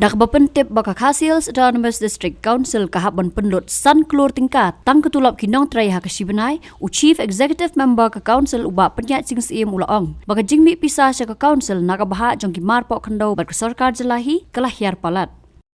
Dak bapentip baka Khasiels Autonomous District Council kahaban penlut san keluar tingkat tang ketulap kinong tray hakasibenai u Chief Executive Member ka Council uba penyat sing siem ulaong. Baka jingmi pisah sa ka Council nakabaha jong kimarpok kandau bat sarkar jelahi kalahiar palat.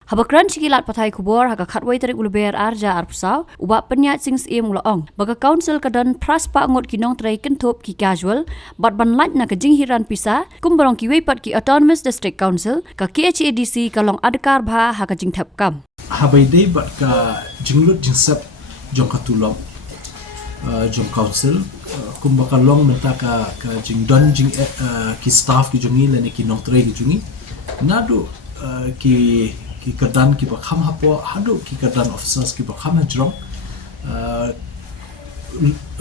Habakran sikilat patay kubor haka khatway tarik uluber arja arpusaw uba penyat sing siem ulaong. Baka Council kadan pras pa angot kinong tray kentup ki casual bat banlat na ka jinghiran pisah kumbarong ki wepat ki Autonomous District Council ka KHADC kalong adkar bha haka jing thap kam. Habai day bat ka jinglut jingsap jong katulong jong council kumbaka long menta ka jing don jing ki staff ki jongi lene ki nong tray ki jongi nadu ki kadan ki bakham hapo hadu ki kadan officers ki bakham hajrong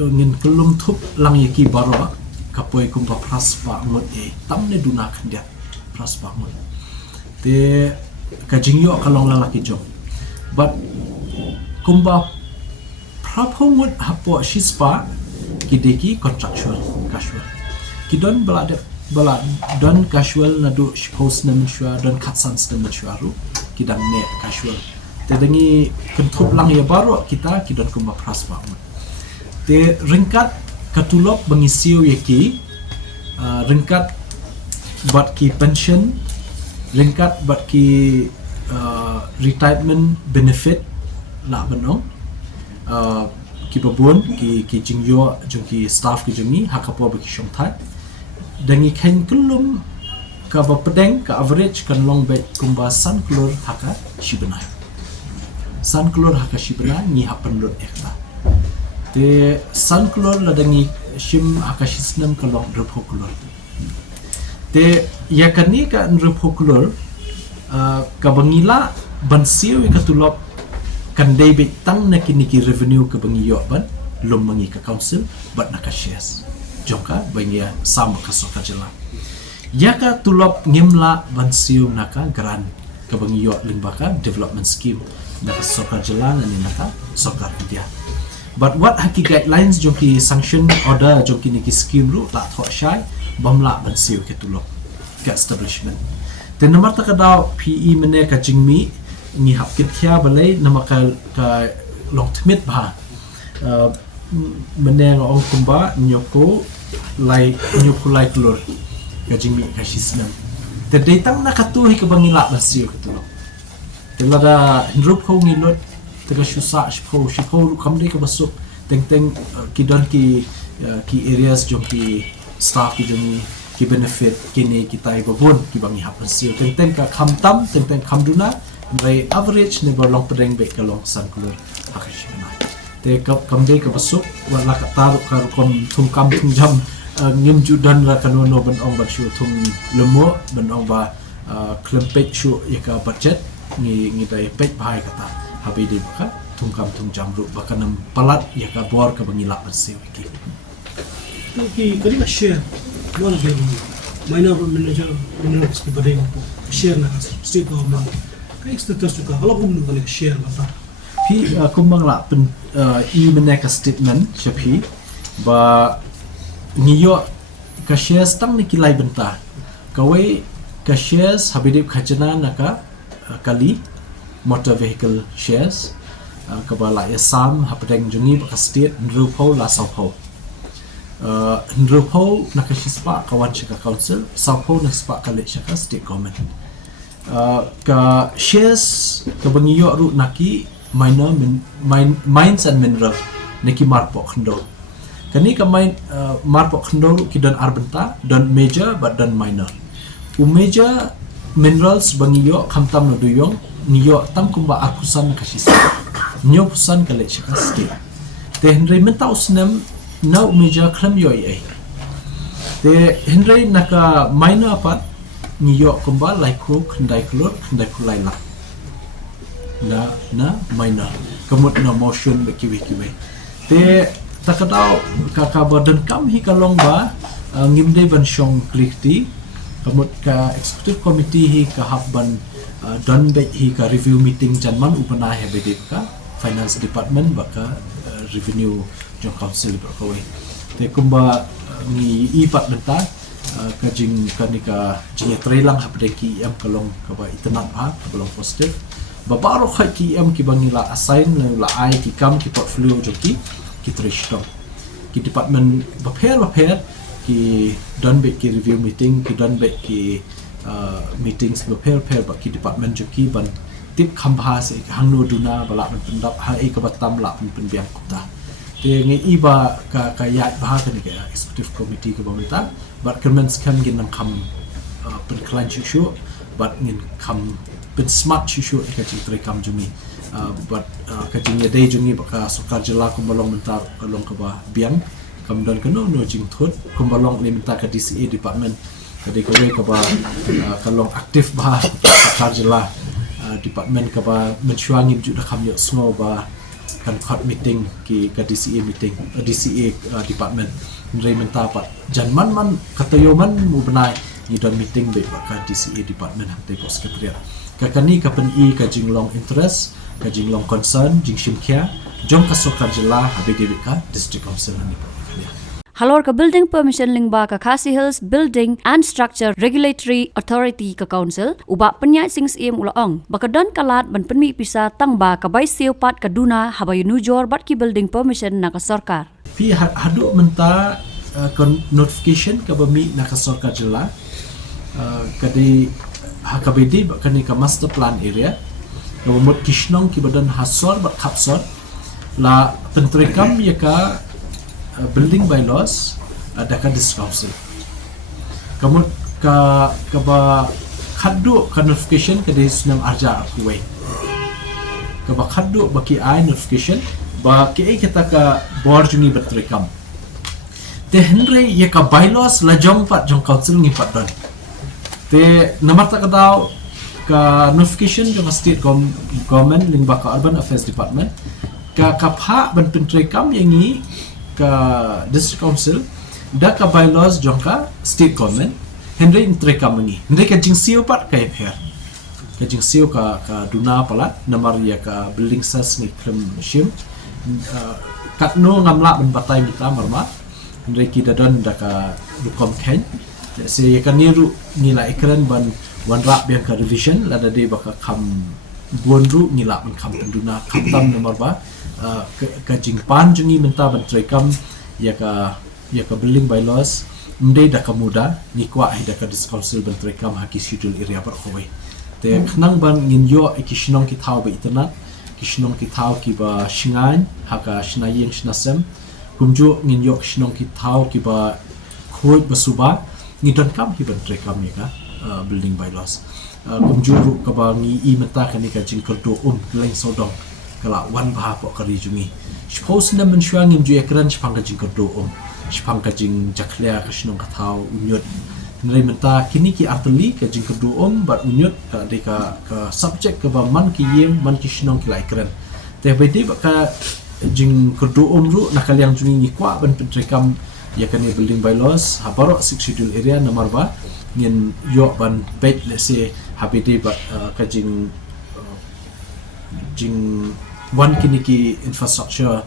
ngin kelum thup lang yaki baro kapoi kumba praspa ngot tamne duna khandia praspa ngot te ka jingyo kalong lalaki jong but kumba prapo ngot hapo shispa ki deki contractual casual ki don balade bala don casual nadu post namen shwa don katsan namen shwaru kidang net casual tedengi kentup lang ya baru kita kidon kumba praspa te ringkat katulok bangisiu yaki ringkat buat ki pension ringkat buat ki retirement benefit la benong ki babun ki jingyo jungki staff ki jungi hakapo baki shongtai dangi kain kelum ka bapedeng ka average kan long bet kumba san klor haka shibenai san klor haka shibenai ni hapen lot ekta te san klor ladangi shim haka shisnam ka long repo klor te yakani ka repo klor ka bangila bansiu ka tulop kan debit tang na kiniki revenue ka bangiyo ban lum mangi ka council bat naka shares jongka bangia sama kasoka jela yaka tulop ngimla bansiu naka grant ka bangiyo limbaka development scheme naka soka jela nani naka soka india but what haki guidelines jongki sanction order jongki niki scheme ru la thok shai bamla bansiu ke tulop ke establishment te namar ta kada PE mene ka jingmi ni hap kitya balai namaka ka long tmit bha mene ong kumba nyoko lai nyoko lai klor ka jingmi ka shisnam te datang na katu hi ka bangila basio katulo te lada hindrup ko ngilot te ka shusa shpo kamde ka basuk teng kidon ki areas jong ki staff ki jongi ki benefit kini kita ibabun ki bangi hapasio teng ka khamtam teng khamduna rai average ne long pedeng be ka long san klor hakashina te kamde ka basuk wala ka taru ka kom thum kam thum jam ngim judan la kanono ban ong ba shu thum lemo ban ong ba klempet shu yaka budget ni dai pek bhai kata habi de baka thum kam thum jam ru bakanam palat yaka bor ka bangila basio ki kali ka share wala ge minor manager ki badai share na state government kai status ka hala bum nu share la pi kumbang la pen meneka statement shapi ba niyo ka shares tang ni kilai benta kawai ka shares habidip khajana naka kali motor vehicle shares ka bala yasam hapadeng jungi ba state nrupo la saupo nrupo naka shispa kawan shika council saupo naspa kale shika state government ka shares ka bangiyo ru naki minor mines and mineral neki marpok khndo kani ka marpok khndo ki don arbenta don major but don minor u major minerals bangiyo khamtam no duyong niyo tam kumba akusan kasis nyo pusan kale chakaste te henry menta usnem na major khlam yo ai te henry naka minor pat niyo kumba laikro khandai kulai la na minor kamut na motion kiwi te takadau kaka badan kam hi kalong ba ngimde ban shong klikti kamut ka executive committee hi ka habban don be hi ka review meeting janman upana he be ka finance department baka revenue jong council berkawai te kumba ni ipat benta kajing kanika jing trailang habde ki em kalong kaba internet ha kalong positif babaro khai ki em ki bangila assign la ai ki kam ki portfolio joki ki trishto ki department baper ki done be ki review meeting ki done be ki meetings baper ba ki department joki ban tip khambha se hangno duna bala ban pendap ha e kabatam la pen biang kota te nge iba ka ya bah ka ni ka executive committee ka bamita but comments kan gin nang kam pen klan chu but ngin kam pen smart chu ka chi tre kam jumi but ka jing ya dei jumi ka sukar jela kum balong mentar kalong ka ba biang kam dan kano no jing thot kum balong ni mentar ka DCA department ka de ka ba kalong aktif ba sukar jela department ka ba menchuangim ju da kam yo small ba kan court meeting ki ka DCA meeting DCA department nrei menta pat janman man katayo man mu benai ni don meeting be ka DCA department te ko secretariat ka kani ka pen I ka jinglong interest ka jinglong concern jing shimkhia jong ka sokar jela habide ka district council ni Halor ka Building Permission Lingba ka Khasi Hills Building and Structure Regulatory Authority ka Council uba penyai sing siem ulaong bakadon kalat ban penmi pisa tangba ka bai pat kaduna habayu nujor bat ki building permission na ka sarkar pi hadu menta notification ka bami na ka sarkar jela kadi hakabedi bakani ka master plan area nomor kishnong ki badan hasor bat kapsor la pentrekam ya ka building bylaws ada ka district council kamu ka ba khaddu ka notification ka sunam arja kuwai ka ba khaddu baki ai notification ba ke kita ka board juni bertrekam te henry ye ka bylaws la jong pat jong council ni pat don te namar ta ka daw ka notification jong state government lingba ka urban affairs department ka pha ban pentrekam yang ni ka district council da ka bylaws jongka state government henry intreka mengi henry ka jingsiu pat ka her ka jingsiu ka duna pala namar ya ka building sas ni klem shim katno ngamla ben batai mita marma henry ki dadon da ka rukom ken se ya ka niru nila ekran ban wanra biang ka revision la da de baka kam bonru nila ben kam penduna kamtam namar ba ka jingpan jungi menta bentrekam ya ka building bylaws mdei da kamuda ni kwa ai da ka district council bentrekam haki schedule area par khoi te khnang ban ngin yo ikishnong ki thau be itna kishnong ki thau ki ba shingan haka shnayeng shnasem kumju ngin yo kishnong ki thau ki ba khoi basuba ni don kam hi bentrekam ya ka building bylaws kumju ru ka ba ngi I menta ka ni ka jingkerdo leng sodong kala wan bah po kari jungi suppose na mensyuangim ju ekran spang ka jing kerdo spang ka jing jaklia ka shnong ka thau unyot nrei menta kini ki atli ka jing kerdo bat unyot ka de ka subject ka ba man ki yem man ki shnong ki laikran te bede ba ka jing kerdo ru nakaliang jungi ni kwa ban pentrekam ya kan building bylaws habaro schedule area nomor ba ngin yo ban bet let's say habede ba ka jing wan kini ki infrastructure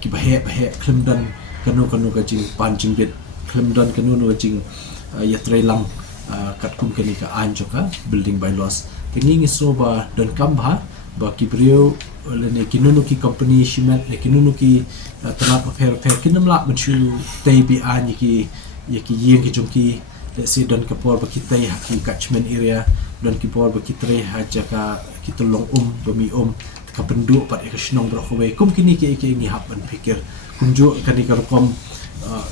ki bahe klimdan kanu ka jing panjing bit klimdan kanu jing yatre lang kat kum kini ka anjoka building bylaws kini ngi soba dan kambha ba ki brio le kinunu ki company shimat le kinunu ki tanap fair kinamla menchu tai bi an ki yeng ki jongki se dan kapor ba kitai haki catchment area dan ki por ba kitre hajaka kitulong bami ka penduk pat ekashnong berkhoi kum kini ke ni hap ban pikir kumjo kani ka kom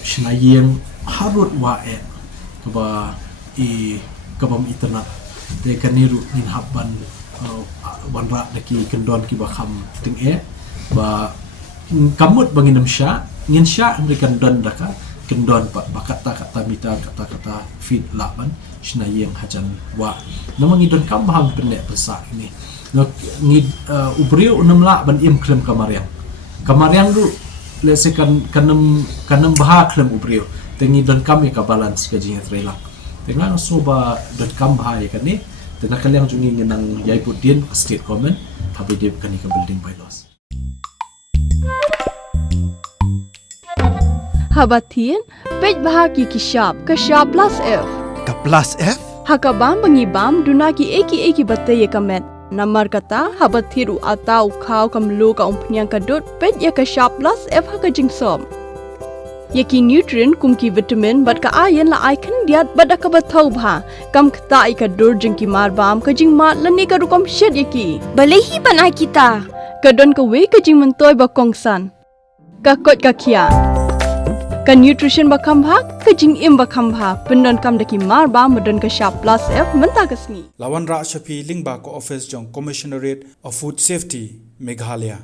shnayeng harut wa ka ba ka bam internet te kani ru nin hap ban wanra daki kendon ki ba kham ting ba kamut banginam sha ngin sha amerikan don daka kendon pat bakata kata mita kata feed laban shnayeng hajan wa namang idon kam bahang pendek besar ini ni ubrio unamla ban im klem kamariang ru let's say kanam bah klem ubrio tengi don kam ka balance ka jinya trela tengang soba don kam bah ya kan ni tena kaliang jungi ngenang yai putien state government habi dia kan ka building bylaws habatin pej bahagi kishap kashap plus F Ka plus F? hakabam bangibam dunaki eki bataya kamet namar kata habathiru atau khau kamlu ka umpnyang kadut pej ya kashap plus F hakajingsom Yaki nutrient kumki vitamin bat ka ayan la ai kan diat bada ka bathau bha kam khta ai ka dur jingki mar bam ka jing mat lani ka rukom shed yaki Balehi panai kita. ka don ka we ka jing mentoy ba kongsan ka kot ka kia ka nutrition ba kham bha ka jing im ba kham bha pendon kam daki mar bam madon ka sharp plus F menta ka sngi Lawan Ra Shafi Lingba ko office jong Commissionerate of Food Safety Meghalaya